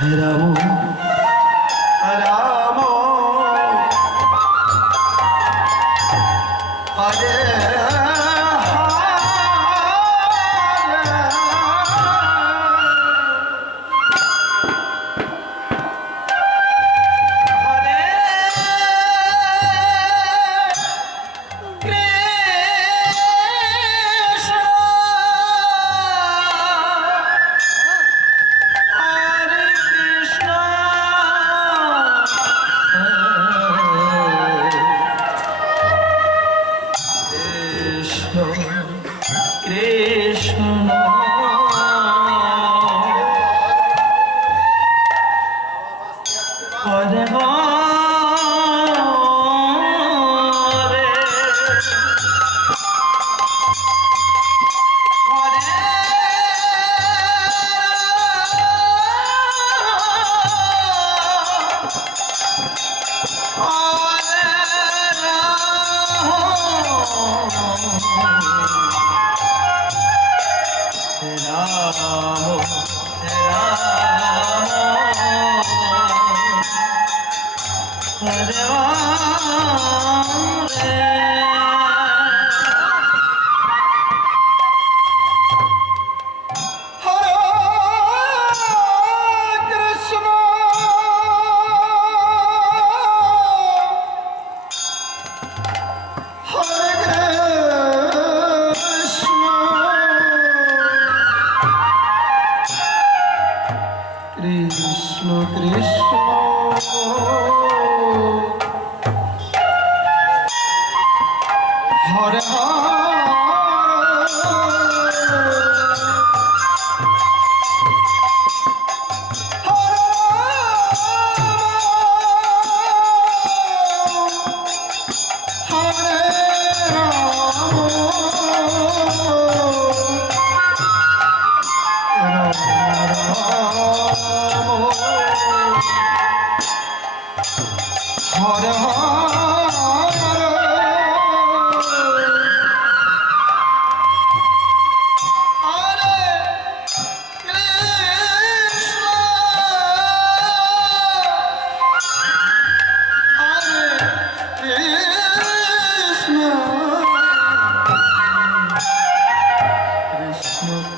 Era bom. Oh! রে। Hare Hare Krishna.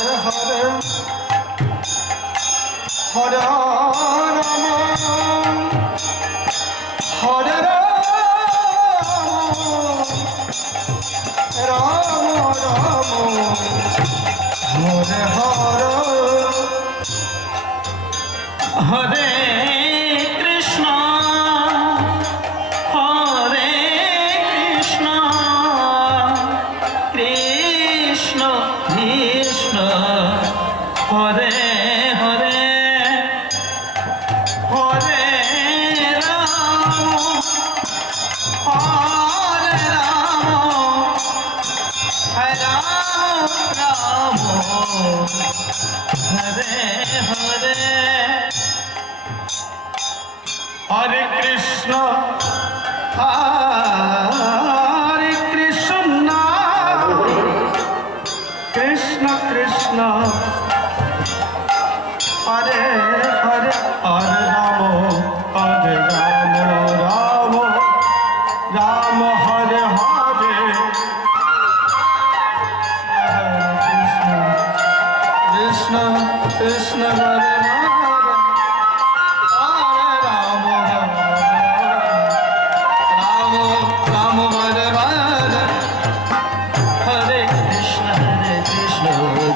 Hare Hare Hare Hare